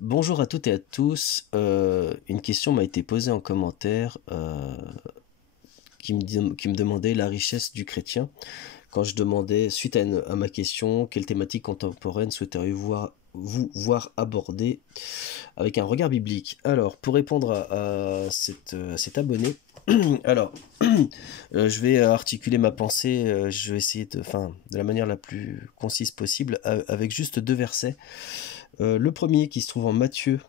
Bonjour à toutes et à tous. Une question m'a été posée en commentaire qui me demandait la richesse du chrétien. Quand je demandais, suite à ma question, quelle thématique contemporaine vous voir aborder avec un regard biblique. Alors, pour répondre à cet abonné, alors, je vais articuler ma pensée, je vais essayer de la manière la plus concise possible, avec juste deux versets. Le premier qui se trouve en Matthieu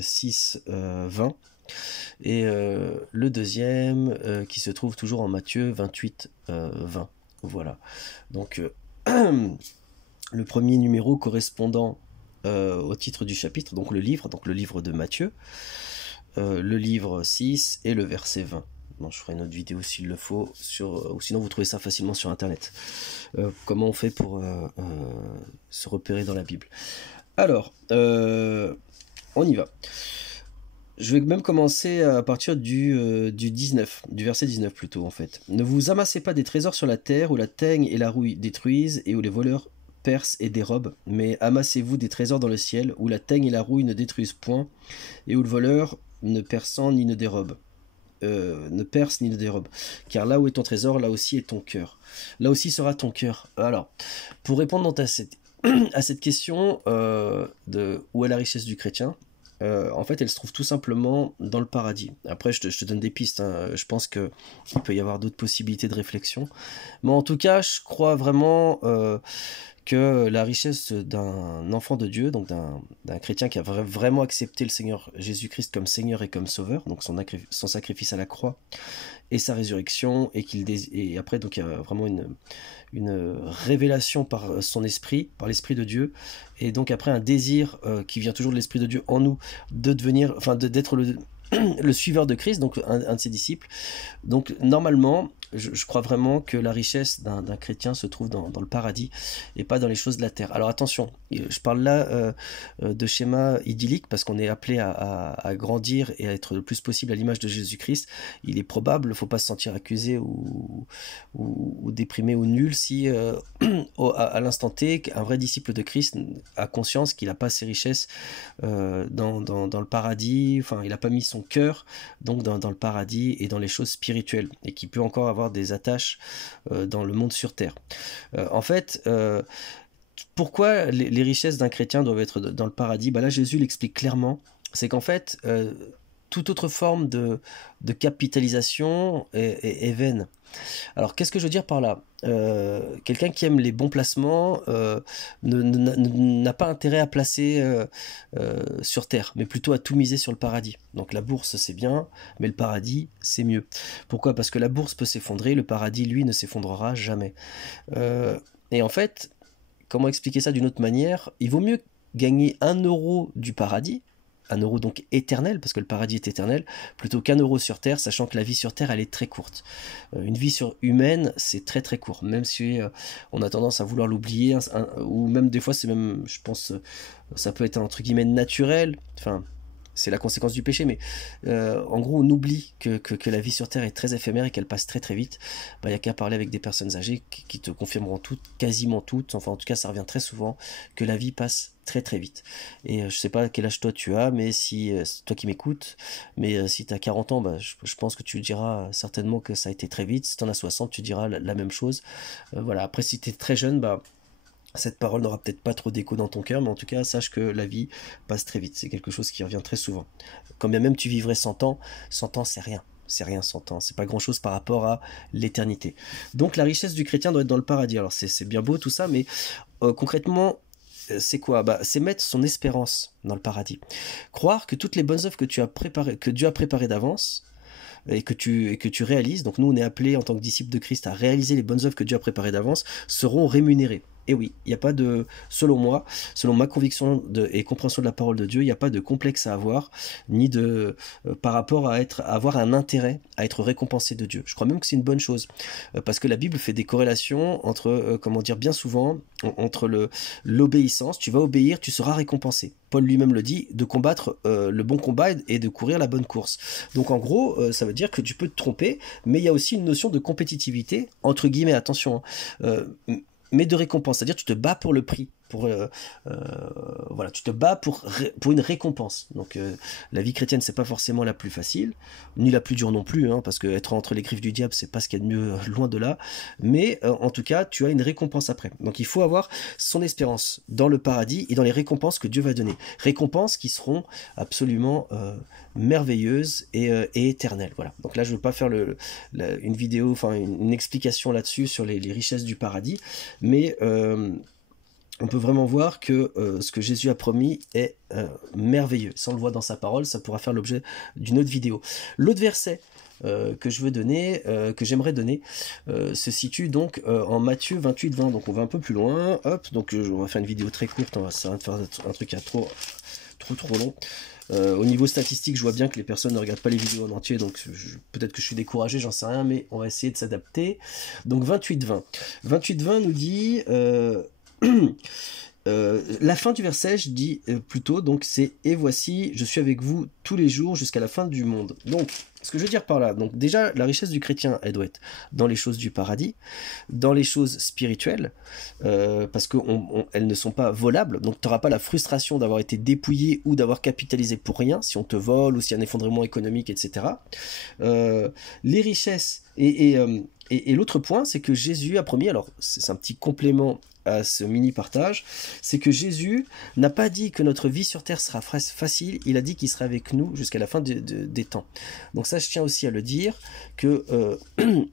6, 20, et le deuxième qui se trouve toujours en Matthieu 28, 20. Voilà. Donc, le premier numéro correspondant au titre du chapitre, donc le livre de Matthieu, le livre 6 et le verset 20. Bon, je ferai une autre vidéo s'il le faut, ou sinon vous trouvez ça facilement sur internet. Comment on fait pour se repérer dans la Bible. Alors, on y va. Je vais même commencer à partir du verset 19 plutôt en fait. Ne vous amassez pas des trésors sur la terre où la teigne et la rouille détruisent et où les voleurs percent et dérobent, mais amassez-vous des trésors dans le ciel où la teigne et la rouille ne détruisent point et où le voleur ne perçant ni ne dérobe. Ne perce ni ne dérobe. Car là où est ton trésor, là aussi est ton cœur. Là aussi sera ton cœur. Alors, pour répondre à cette question de où est la richesse du chrétien, en fait, elle se trouve tout simplement dans le paradis. Après, je te donne des pistes, hein. Je pense qu'il peut y avoir d'autres possibilités de réflexion. Mais en tout cas, je crois vraiment que la richesse d'un enfant de Dieu, donc d'un chrétien qui a vraiment accepté le Seigneur Jésus-Christ comme Seigneur et comme Sauveur, donc son sacrifice à la croix et sa résurrection, et après donc il y a vraiment une révélation par son esprit, par l'esprit de Dieu, et donc après un désir qui vient toujours de l'esprit de Dieu en nous de devenir, d'être le suiveur de Christ, donc un de ses disciples. Donc normalement, je crois vraiment que la richesse d'un chrétien se trouve dans le paradis et pas dans les choses de la terre. Alors attention, je parle là de schéma idyllique parce qu'on est appelé à grandir et à être le plus possible à l'image de Jésus-Christ. Il est probable, il ne faut pas se sentir accusé ou déprimé ou nul si à l'instant T, un vrai disciple de Christ a conscience qu'il n'a pas ses richesses dans le paradis, enfin il n'a pas mis son cœur donc dans le paradis et dans les choses spirituelles, et qui peut encore avoir des attaches dans le monde sur terre. En fait, pourquoi les richesses d'un chrétien doivent être dans le paradis? Là, Jésus l'explique clairement, c'est qu'en fait, toute autre forme de capitalisation est vaine. Alors, qu'est-ce que je veux dire par là? Quelqu'un qui aime les bons placements n'a pas intérêt à placer sur terre, mais plutôt à tout miser sur le paradis. Donc la bourse c'est bien, mais le paradis c'est mieux. Pourquoi? Parce que la bourse peut s'effondrer, le paradis lui ne s'effondrera jamais. Et en fait, comment expliquer ça d'une autre manière? Il vaut mieux gagner 1 euro du paradis, 1 euro donc éternel, parce que le paradis est éternel, plutôt qu'1 euro sur Terre, sachant que la vie sur Terre, elle est très courte. Une vie humaine, c'est très très court, même si on a tendance à vouloir l'oublier, ou même des fois, c'est même, je pense, ça peut être entre guillemets naturel, enfin, c'est la conséquence du péché, mais en gros on oublie que la vie sur Terre est très éphémère et qu'elle passe très très vite. Il n'y a qu'à parler avec des personnes âgées qui te confirmeront toutes, quasiment toutes, enfin en tout cas ça revient très souvent, que la vie passe très très vite. Et je sais pas quel âge toi tu as, mais si toi qui m'écoutes, mais si tu as 40 ans, je pense que tu diras certainement que ça a été très vite. Si tu en as 60, tu diras la même chose. Voilà. Après si tu es très jeune, cette parole n'aura peut-être pas trop d'écho dans ton cœur, mais en tout cas, sache que la vie passe très vite. C'est quelque chose qui revient très souvent. Quand bien même tu vivrais 100 ans, 100 ans c'est rien. C'est rien 100 ans, c'est pas grand chose par rapport à l'éternité. Donc la richesse du chrétien doit être dans le paradis. Alors c'est bien beau tout ça, mais concrètement, c'est quoi? C'est mettre son espérance dans le paradis. Croire que toutes les bonnes œuvres que Dieu a préparées d'avance, et que tu réalises, donc nous on est appelés en tant que disciples de Christ à réaliser les bonnes œuvres que Dieu a préparées d'avance, seront rémunérées. Et oui, il n'y a pas de, selon moi, selon ma conviction et compréhension de la parole de Dieu, il n'y a pas de complexe à avoir, ni par rapport à avoir un intérêt à être récompensé de Dieu. Je crois même que c'est une bonne chose, parce que la Bible fait des corrélations entre, bien souvent, entre l'obéissance, tu vas obéir, tu seras récompensé. Paul lui-même le dit, de combattre le bon combat et de courir la bonne course. Donc en gros, ça veut dire que tu peux te tromper, mais il y a aussi une notion de compétitivité, entre guillemets, attention, mais de récompense, c'est-à-dire tu te bats pour le prix. voilà, tu te bats pour une récompense. Donc la vie chrétienne, c'est pas forcément la plus facile, ni la plus dure non plus, hein, parce que être entre les griffes du diable, c'est pas ce qu'il y a de mieux, loin de là. Mais en tout cas, tu as une récompense après. Donc il faut avoir son espérance dans le paradis et dans les récompenses que Dieu va donner. Récompenses qui seront absolument merveilleuses et éternelles. Voilà. Donc là, je ne veux pas faire une vidéo, enfin une explication là-dessus sur les richesses du paradis, mais on peut vraiment voir que ce que Jésus a promis est merveilleux. Ça, on le voit dans sa parole, ça pourra faire l'objet d'une autre vidéo. L'autre verset que je veux donner, que j'aimerais donner, se situe donc en Matthieu 28-20. Donc on va un peu plus loin. Hop, donc on va faire une vidéo très courte. Ça va faire un truc à trop long. Au niveau statistique, je vois bien que les personnes ne regardent pas les vidéos en entier, donc peut-être que je suis découragé, j'en sais rien, mais on va essayer de s'adapter. Donc 28-20. 28-20 nous dit... la fin du verset, je dis plutôt, donc c'est « Et voici, je suis avec vous tous les jours jusqu'à la fin du monde ». Donc, ce que je veux dire par là, donc déjà, la richesse du chrétien, elle doit être dans les choses du paradis, dans les choses spirituelles, parce qu'elles ne sont pas volables, donc tu n'auras pas la frustration d'avoir été dépouillé ou d'avoir capitalisé pour rien, si on te vole ou s'il y a un effondrement économique, etc. Les richesses, et l'autre point, c'est que Jésus a promis, alors c'est un petit complément à ce mini partage, c'est que Jésus n'a pas dit que notre vie sur terre sera facile, il a dit qu'il sera avec nous jusqu'à la fin des temps. Donc ça, je tiens aussi à le dire, que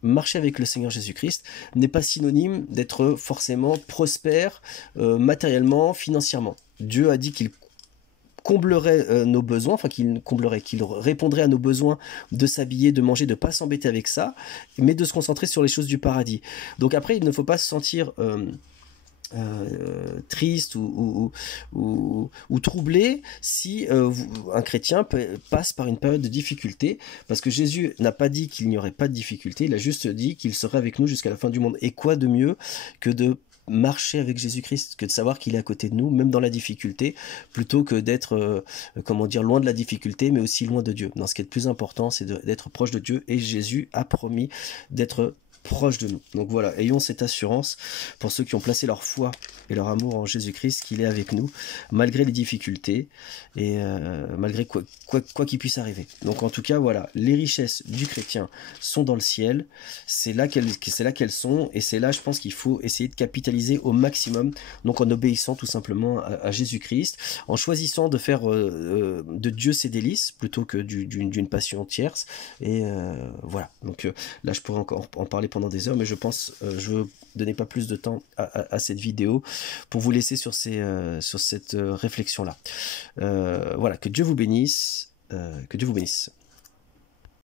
marcher avec le Seigneur Jésus-Christ n'est pas synonyme d'être forcément prospère matériellement, financièrement. Dieu a dit qu'il comblerait nos besoins, enfin qu'il répondrait à nos besoins de s'habiller, de manger, de ne pas s'embêter avec ça, mais de se concentrer sur les choses du paradis. Donc après, il ne faut pas se sentir... triste ou troublé si un chrétien passe par une période de difficulté, parce que Jésus n'a pas dit qu'il n'y aurait pas de difficulté, il a juste dit qu'il serait avec nous jusqu'à la fin du monde. Et quoi de mieux que de marcher avec Jésus-Christ, que de savoir qu'il est à côté de nous, même dans la difficulté, plutôt que d'être, loin de la difficulté, mais aussi loin de Dieu. Non, ce qui est le plus important, c'est d'être proche de Dieu, et Jésus a promis d'être proche de nous. Donc voilà, ayons cette assurance pour ceux qui ont placé leur foi et leur amour en Jésus-Christ, qu'il est avec nous, malgré les difficultés et malgré quoi qu'il puisse arriver. Donc en tout cas, voilà, les richesses du chrétien sont dans le ciel, c'est là qu'elles sont, et c'est là, je pense qu'il faut essayer de capitaliser au maximum, donc en obéissant tout simplement à Jésus-Christ, en choisissant de faire de Dieu ses délices, plutôt que d'une passion tierce, et voilà. Donc là, je pourrais encore en parler pendant des heures, mais je pense, je veux donner pas plus de temps à cette vidéo pour vous laisser sur cette réflexion là. Voilà, que Dieu vous bénisse, que Dieu vous bénisse.